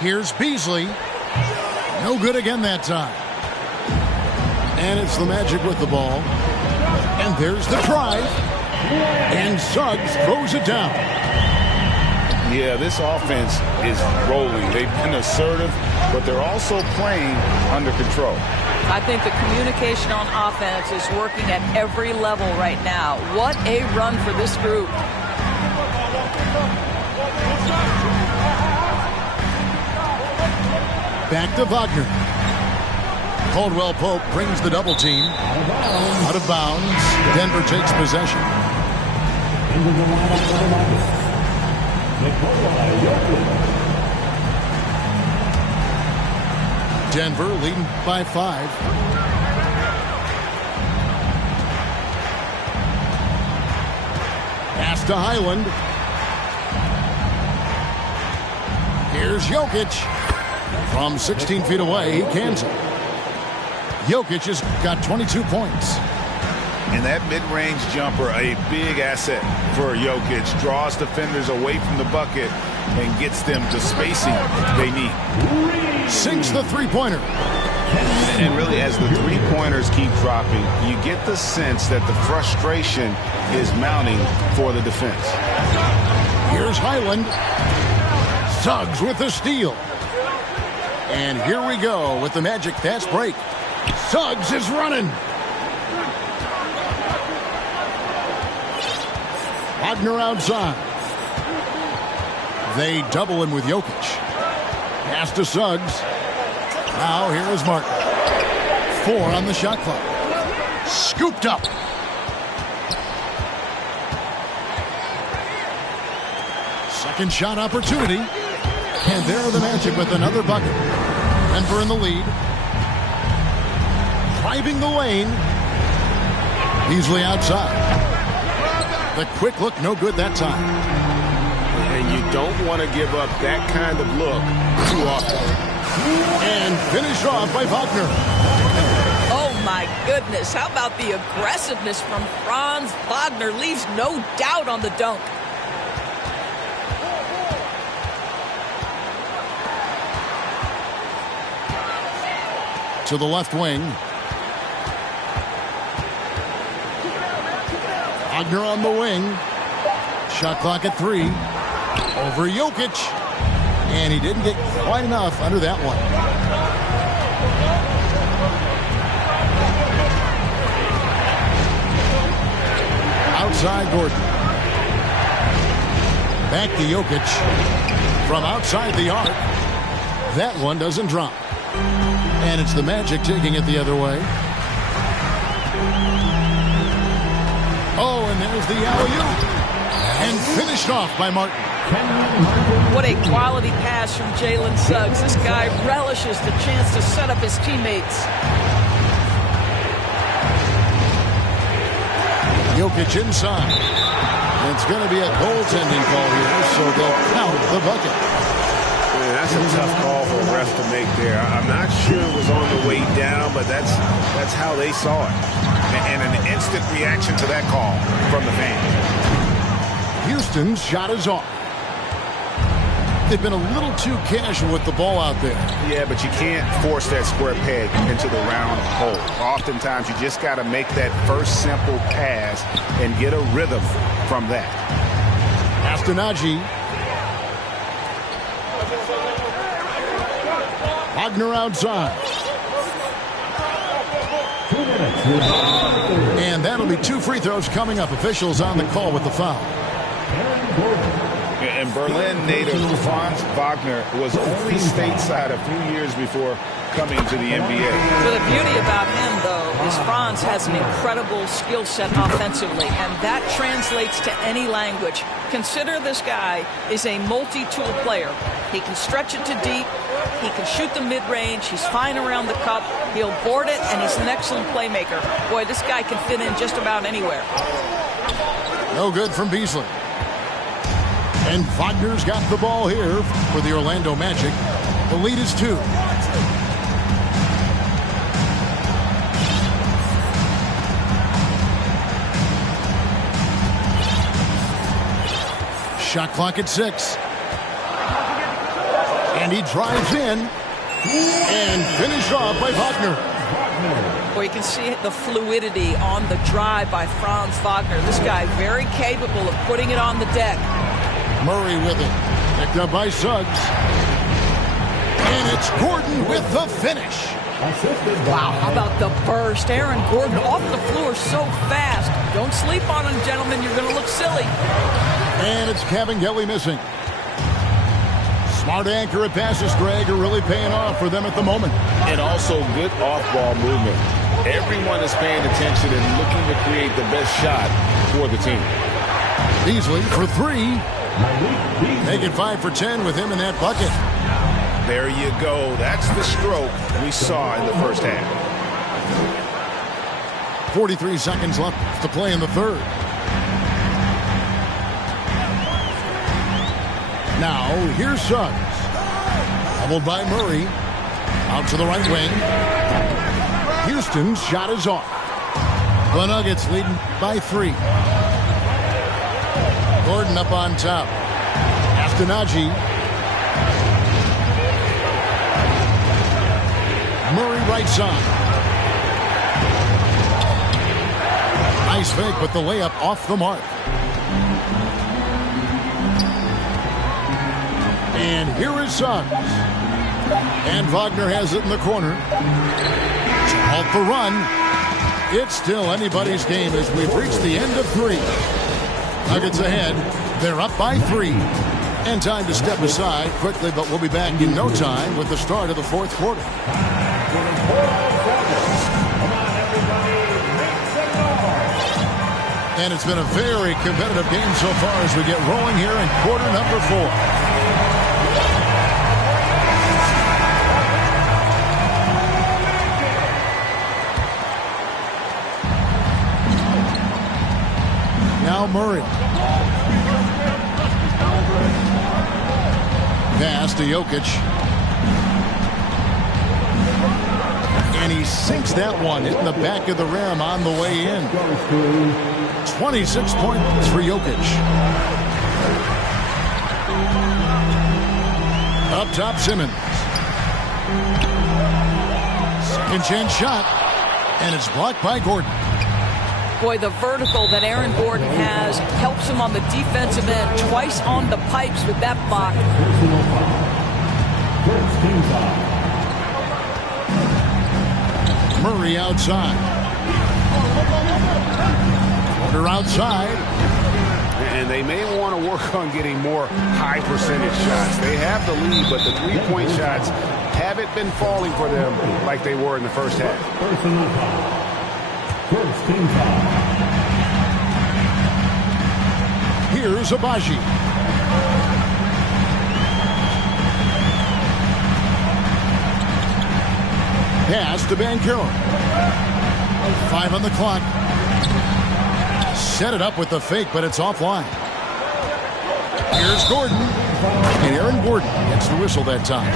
Here's Beasley. No good again that time. And it's the Magic with the ball. And there's the drive. And Suggs throws it down. Yeah, this offense is rolling. They've been assertive, but they're also playing under control. I think the communication on offense is working at every level right now. What a run for this group. Back to Wagner. Caldwell Pope brings the double team. Out of bounds. Denver takes possession. Denver leading by 5. Pass to Highland. Here's Jokic. From 16 feet away, he cans it. Jokic has got 22 points. And that mid-range jumper, a big asset for Jokic. Draws defenders away from the bucket and gets them the spacing they need. Sinks the three-pointer. And really, as the three-pointers keep dropping, you get the sense that the frustration is mounting for the defense. Here's Highland. Suggs with the steal. And here we go with the Magic fast break. Suggs is running. Wagner outside. They double him with Jokic. Pass to Suggs. Now here is Martin. 4 on the shot clock. Scooped up. Second shot opportunity. And there are the Magic with another bucket. Denver in the lead. Driving the lane. Beasley outside. The quick look, no good that time. And you don't want to give up that kind of look too often. And finished off by Wagner. Oh, my goodness. How about the aggressiveness from Franz Wagner? Leaves no doubt on the dunk. To the left wing. Wagner on the wing. Shot clock at 3. Over Jokic. And he didn't get quite enough under that one. Outside Gordon. Back to Jokic. From outside the arc. That one doesn't drop. And it's the Magic taking it the other way. Oh, and there's the alley-oop. And finished off by Martin. What a quality pass from Jalen Suggs. This guy relishes the chance to set up his teammates. Jokic inside. And it's going to be a goaltending call here, so they'll count the bucket. Man, that's a tough call for a ref to make there. I'm not sure it was on the way down, but that's how they saw it. And an instant reaction to that call from the fans. Houston's shot is off. They've been a little too casual with the ball out there. Yeah, but you can't force that square peg into the round hole. Oftentimes, you just got to make that first simple pass and get a rhythm from that. Astonagi. Wagner outside. And that'll be 2 free throws coming up. Officials on the call with the foul. And Berlin native Franz Wagner was only stateside a few years before coming to the NBA. So the beauty about him, though, is Franz has an incredible skill set offensively, and that translates to any language. Consider this guy is a multi-tool player. He can stretch it to deep. He can shoot the mid-range. He's fine around the cup. He'll board it, and he's an excellent playmaker. Boy, this guy can fit in just about anywhere. No good from Beasley. And Wagner's got the ball here for the Orlando Magic. The lead is 2. Shot clock at 6. And he drives in and finished off by Wagner. Well, you can see the fluidity on the drive by Franz Wagner. This guy very capable of putting it on the deck. Murray with it. Picked up by Suggs. And it's Gordon with the finish. Wow, how about the burst? Aaron Gordon off the floor so fast. Don't sleep on him, gentlemen. You're going to look silly. And it's Kabengele missing. Smart accurate passes, Greg, are really paying off for them at the moment. And also good off-ball movement. Everyone is paying attention and looking to create the best shot for the team. Beasley for 3. Make it 5 for 10 with him in that bucket. There you go. That's the stroke we saw in the first half. 43 seconds left to play in the third. Now, here's Suggs. Doubled by Murray. Out to the right wing. Houston's shot is off. The Nuggets leading by 3. Gordon up on top. Afternaji. Murray right side. Nice fake, but the layup off the mark. And here is Suggs. And Wagner has it in the corner. To halt the run. It's still anybody's game as we've reached the end of 3. Nuggets ahead. They're up by 3. And time to step aside quickly, but we'll be back in no time with the start of the fourth quarter. And it's been a very competitive game so far as we get rolling here in quarter number 4. Now Murray. Pass to Jokic. And he sinks that one, hitting the back of the rim on the way in. 26 points for Jokic. Up top, Simmons. Second chance shot. And it's blocked by Gordon. Boy, the vertical that Aaron Gordon has helps him on the defensive end. Twice on the pipes with that block. Murray outside. Porter outside. And they may want to work on getting more high percentage shots. They have the lead, but the three-point shots haven't been falling for them like they were in the first half. Here's Abaji. Pass to Banchero. 5 on the clock. Set it up with the fake, but it's offline. Here's Gordon. And Aaron Gordon gets the whistle that time.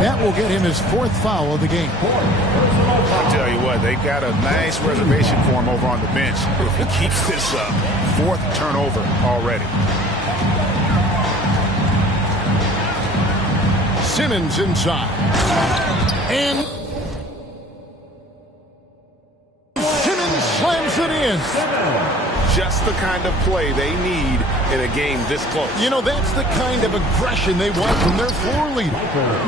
That will get him his 4th foul of the game. I'll tell you what, they've got a nice reservation for him over on the bench. If he keeps this up, 4th turnover already. Simmons inside. And Simmons slams it in. Just the kind of play they need in a game this close. You know, that's the kind of aggression they want from their floor leader.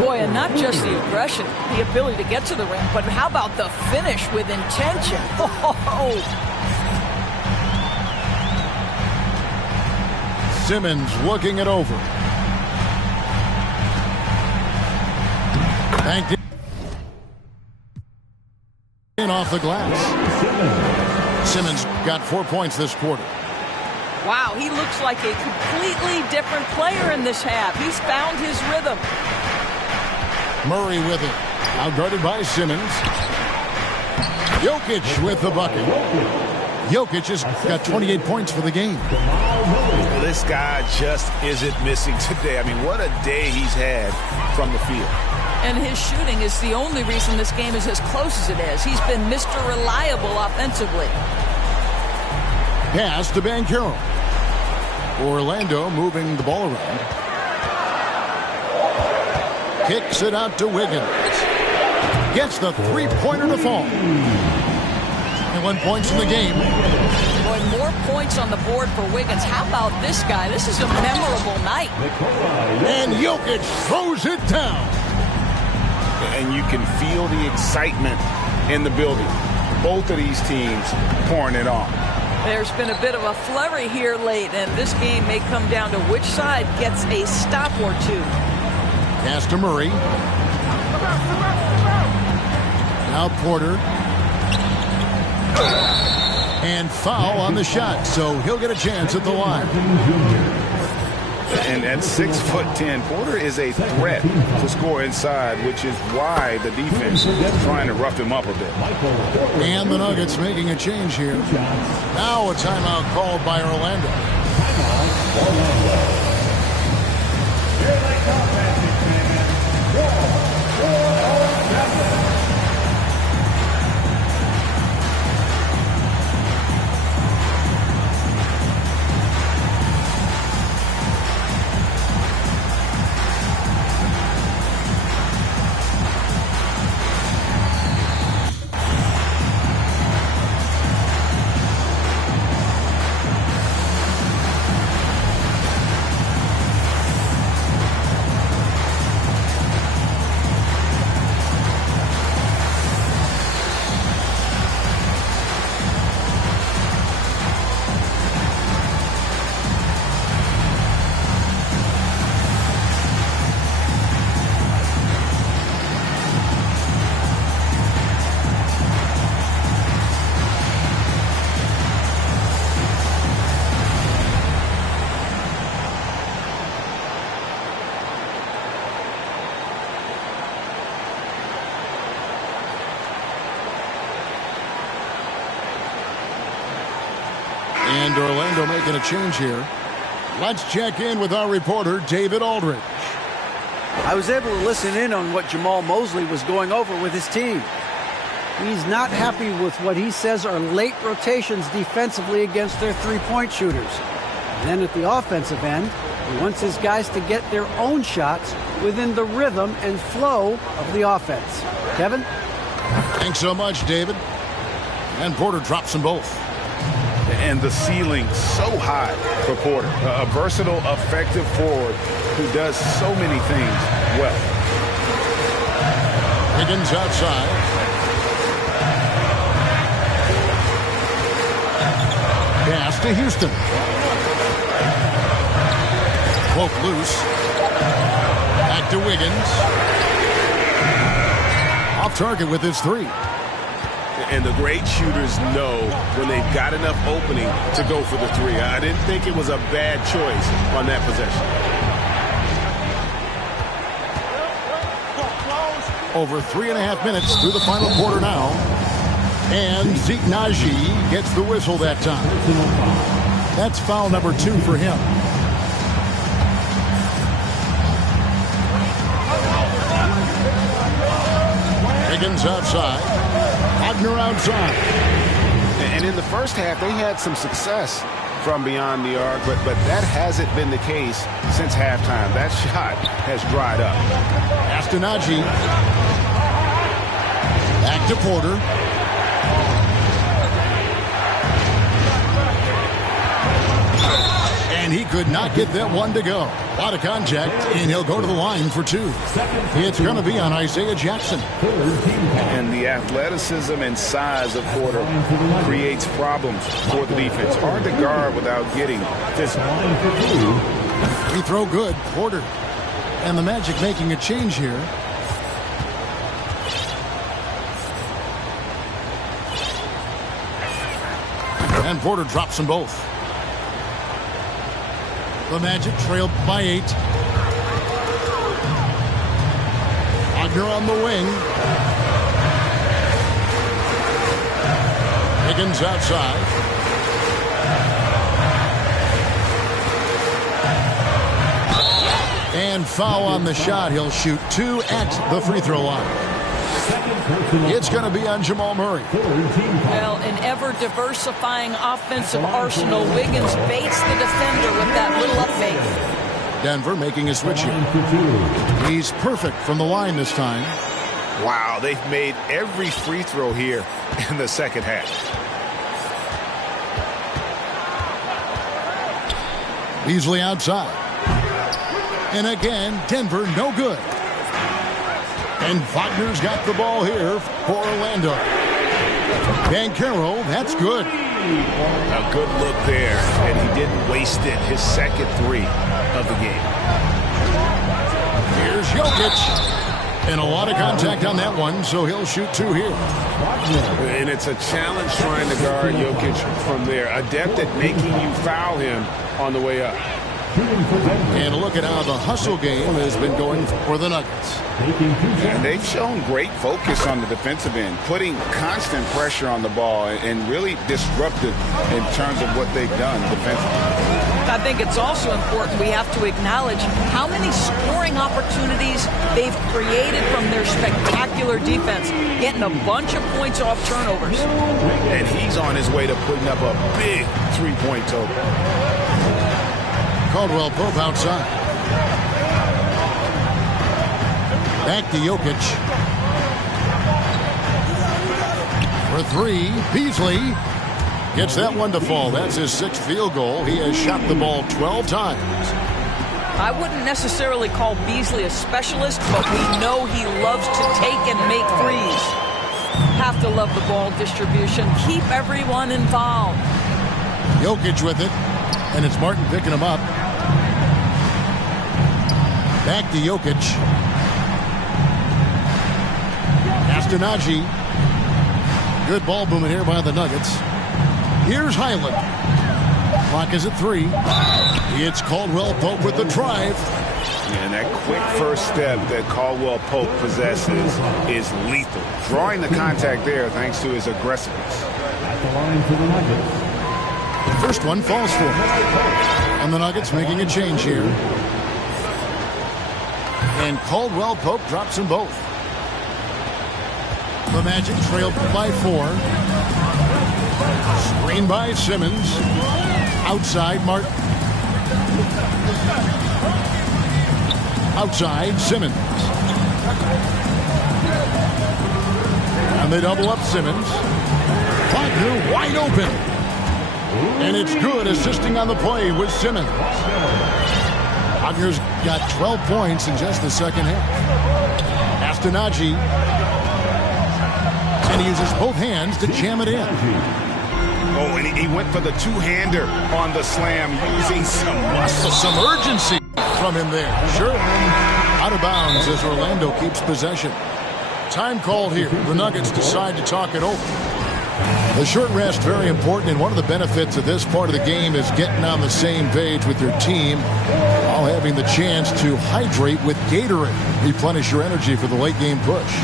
Boy, and not just the aggression, the ability to get to the rim, but how about the finish with intention? Oh. Simmons looking it over. Banked in off the glass. Simmons got 4 points this quarter. Wow, he looks like a completely different player in this half. He's found his rhythm. Murray with it. Outguarded by Simmons. Jokic with the bucket. Jokic has got 28 points for the game. This guy just isn't missing today. I mean, what a day he's had from the field. And his shooting is the only reason this game is as close as it is. He's been Mr. Reliable offensively. Pass to Banchero. Orlando moving the ball around. Kicks it out to Wiggins. Gets the three-pointer to fall. 21 points in the game. Boy, more points on the board for Wiggins. How about this guy? This is a memorable night. And Jokic throws it down. And you can feel the excitement in the building. Both of these teams pouring it on. There's been a bit of a flurry here late, and this game may come down to which side gets a stop or two. Pass to Murray. Now Porter. And foul on the shot, so he'll get a chance at the line. And at 6'10", Porter is a threat to score inside, which is why the defense is trying to rough him up a bit. And the Nuggets making a change here. Now a timeout called by Orlando. Here they come, Magic Man. 4-4-7. And Orlando making a change here. Let's check in with our reporter, David Aldridge. I was able to listen in on what Jamal Mosley was going over with his team. He's not happy with what he says are late rotations defensively against their three-point shooters. And then at the offensive end, he wants his guys to get their own shots within the rhythm and flow of the offense. Kevin? Thanks so much, David. And Porter drops them both. And the ceiling so high for Porter. A versatile, effective forward who does so many things well. Higgins outside. Pass to Houston. Woke loose. Back to Wiggins. Off target with his three. And the great shooters know when they've got enough opening to go for the three. I didn't think it was a bad choice on that possession. Over 3.5 minutes through the final quarter now. And Zeke Naji gets the whistle that time. That's foul number 2 for him. Higgins outside. Wagner outside. And in the first half, they had some success from beyond the arc, but that hasn't been the case since halftime. That shot has dried up. Naji. Back to Porter. And he could not get that one to go. A lot of contact, and he'll go to the line for 2. It's going to be on Isaiah Jackson. And the athleticism and size of Porter creates problems for the defense. Hard to guard without getting physical. Free throw good, Porter. And the Magic making a change here. And Porter drops them both. The Magic trailed by 8. Wagner on the wing. Higgins outside. And foul on the shot. He'll shoot 2 at the free throw line. It's going to be on Jamal Murray. Well, an ever-diversifying offensive arsenal. Wiggins baits the defender with that little up fake. Denver making a switch here. He's perfect from the line this time. Wow, they've made every free throw here in the second half. Beasley outside. And again, Denver no good. And Wagner's got the ball here for Orlando. Banchero, that's good. A good look there, and he didn't waste it. His second 3 of the game. Here's Jokic. And a lot of contact on that one, so he'll shoot 2 here. And it's a challenge trying to guard Jokic from there. Adept at making you foul him on the way up. And look at how the hustle game has been going for the Nuggets. And they've shown great focus on the defensive end, putting constant pressure on the ball and really disruptive in terms of what they've done defensively. I think it's also important we have to acknowledge how many scoring opportunities they've created from their spectacular defense, getting a bunch of points off turnovers. And he's on his way to putting up a big three-point total. Caldwell Pope outside. Back to Jokic. For three, Beasley gets that one to fall. That's his 6th field goal. He has shot the ball 12 times. I wouldn't necessarily call Beasley a specialist, but we know he loves to take and make threes. Have to love the ball distribution. Keep everyone involved. Jokic with it, and it's Martin picking him up. Back to Jokic. Castanagi. Good ball movement here by the Nuggets. Here's Highland. Clock is at 3. It's Caldwell Pope with the drive. And that quick first step that Caldwell Pope possesses is lethal. Drawing the contact there thanks to his aggressiveness. At the line for the Nuggets. First one falls for him. And the Nuggets making a change here. And Caldwell Pope drops them both. The Magic trailed by 4. Screen by Simmons. Outside Martin. Outside Simmons. And they double up Simmons. Wagner wide open. And it's good, assisting on the play with Simmons. Wagner's got 12 points in just the second half. Castanagi. And he uses both hands to jam it in. Oh, and he went for the two-hander on the slam using some muscle. Some urgency from him there. Sure. Out of bounds as Orlando keeps possession. Time called here. The Nuggets decide to talk it over. The short rest, very important, and one of the benefits of this part of the game is getting on the same page with your team while having the chance to hydrate with Gatorade. Replenish your energy for the late game push.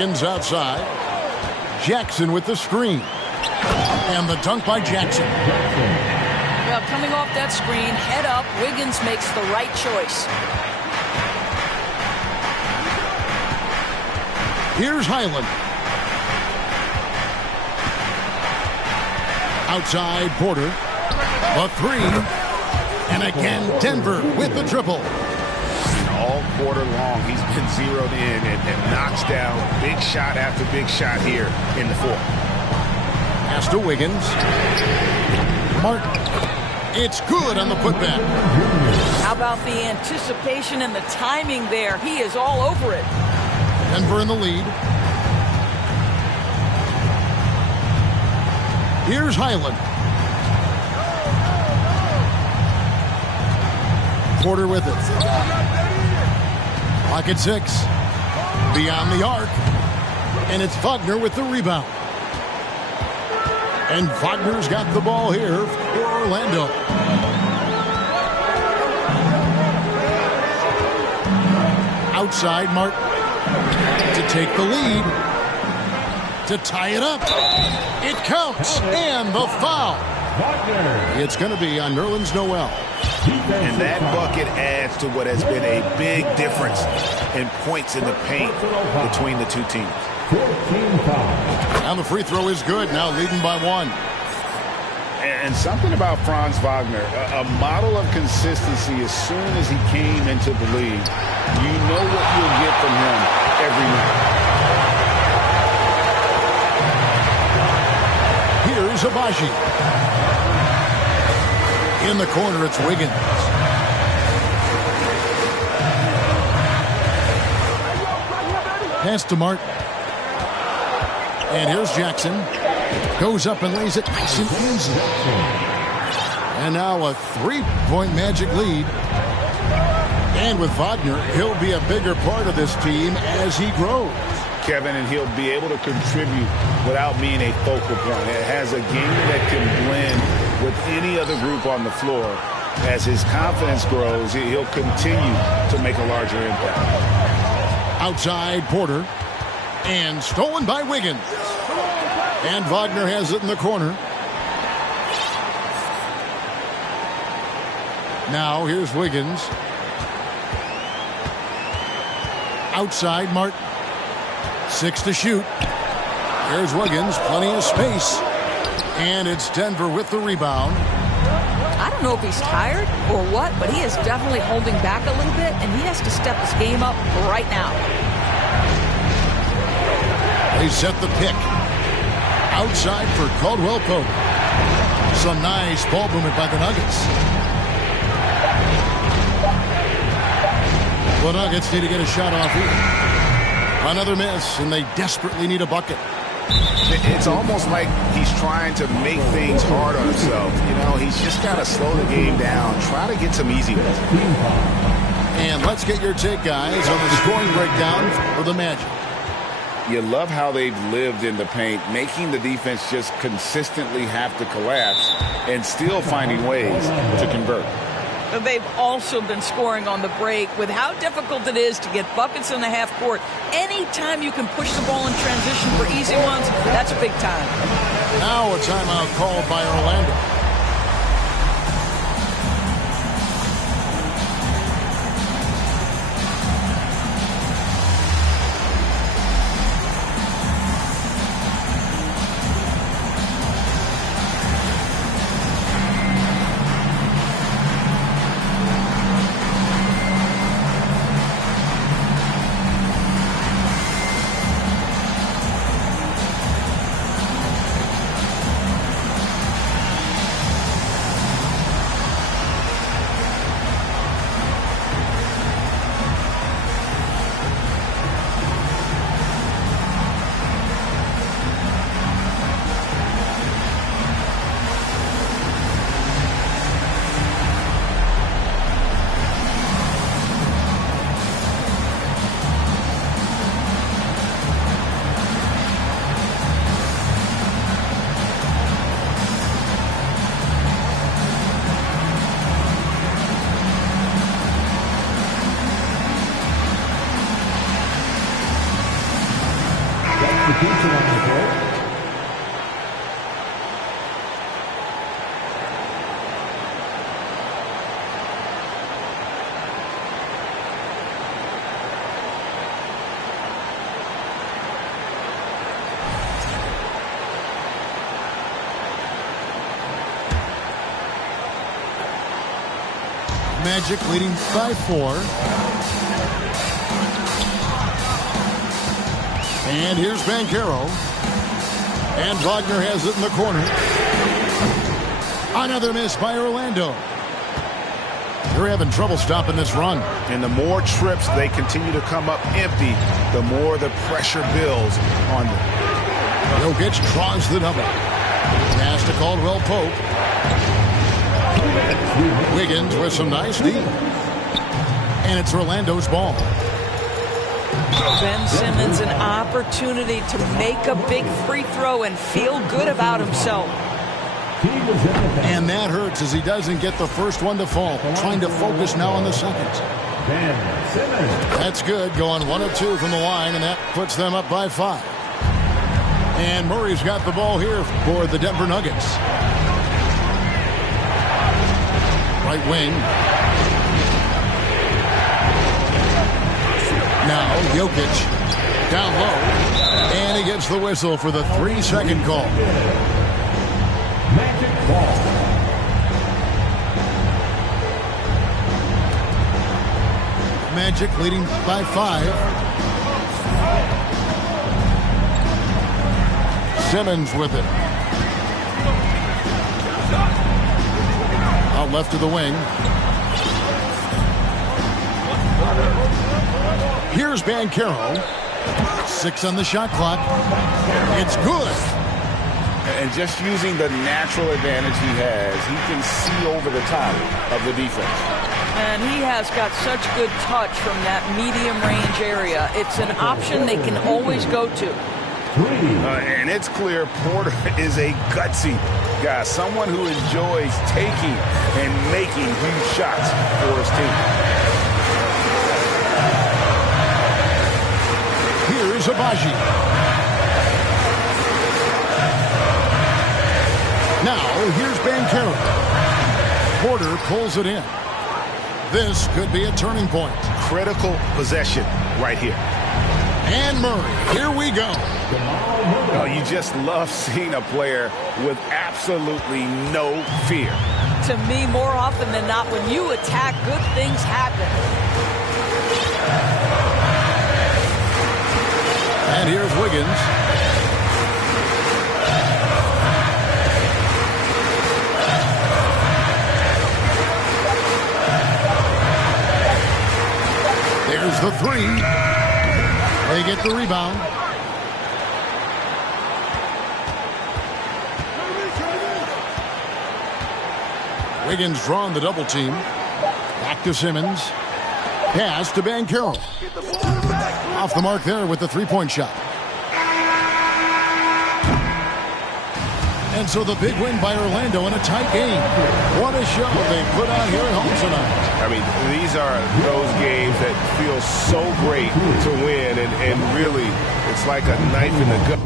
Wiggins outside. Jackson with the screen. And the dunk by Jackson. Well, coming off that screen, head up, Wiggins makes the right choice. Here's Highland. Outside Porter. The 3. And again, Denver with the triple. All quarter long, he's been zeroed in and knocks down big shot after big shot here in the fourth. Pass to Wiggins. Martin. It's good on the putback. How about the anticipation and the timing there? He is all over it. Denver in the lead. Here's Highland. Porter with it. Clock at 6. Beyond the arc. And it's Wagner with the rebound. And Wagner's got the ball here for Orlando. Outside Martin to take the lead, to tie it up. It counts, and the foul. It's going to be on Nerlens Noel. And that bucket adds to what has been a big difference in points in the paint between the two teams. And the free throw is good, now leading by 1. And something about Franz Wagner, a model of consistency as soon as he came into the league. You know what you'll get from him every night. Here's Agbaji. In the corner, it's Wiggins. Pass to Martin. And here's Jackson. Goes up and lays it nice and easy. And now a 3-point Magic lead. And with Wagner, he'll be a bigger part of this team as he grows. Kevin, and he'll be able to contribute without being a focal point. It has a game that can blend with any other group on the floor. As his confidence grows, he'll continue to make a larger impact. Outside Porter. And stolen by Wiggins. And Wagner has it in the corner. Now here's Wiggins. Outside Martin. 6 to shoot. Here's Wiggins, plenty of space. And it's Denver with the rebound. I don't know if he's tired or what, but he is definitely holding back a little bit, and he has to step his game up right now. They set the pick. Outside for Caldwell Pope. Some nice ball movement by the Nuggets. The Nuggets need to get a shot off here. Another miss, and they desperately need a bucket. It's almost like he's trying to make things hard on himself. You know, he's just got to slow the game down, try to get some easy ones. And let's get your take, guys, on the scoring breakdown for the Magic. You love how they've lived in the paint, making the defense just consistently have to collapse and still finding ways to convert. They've also been scoring on the break. With how difficult it is to get buckets in the half court, anytime you can push the ball in transition for easy ones, that's big time. Now a timeout called by Orlando. Magic leading by 4. And here's Banchero. And Wagner has it in the corner. Another miss by Orlando. They're having trouble stopping this run. And the more trips they continue to come up empty, the more the pressure builds on them. Jokic draws the double. Pass to Caldwell Pope. Wiggins with some nice D. And it's Orlando's ball. Ben Simmons, an opportunity to make a big free throw and feel good about himself. And that hurts as he doesn't get the first one to fall. Trying to focus now on the second. Ben Simmons. That's good, going 1 of 2 from the line, and that puts them up by 5. And Murray's got the ball here for the Denver Nuggets. Right wing. Now Jokic down low, and he gets the whistle for the 3-second call. Magic ball. Magic leading by 5. Simmons with it. Out left to the wing. Here's Banchero. 6 on the shot clock. It's good. And just using the natural advantage he has, he can see over the top of the defense. And he has got such good touch from that medium range area. It's an option they can always go to. And it's clear Porter is a gutsy guy, someone who enjoys taking and making huge shots for his team. Here's Abaji. Now, here's Banchero. Porter pulls it in. This could be a turning point. Critical possession right here. And Murray, here we go. Oh, you just love seeing a player with absolutely no fear. To me, more often than not, when you attack, good things happen. And here's Wiggins. There's the 3. They get the rebound. Wiggins drawing the double team. Back to Simmons. Pass to Banchero. Off the mark there with the 3-point shot. And so the big win by Orlando in a tight game. What a show they put on here at home tonight. I mean, these are those games that feel so great to win, and really, it's like a knife in the gut.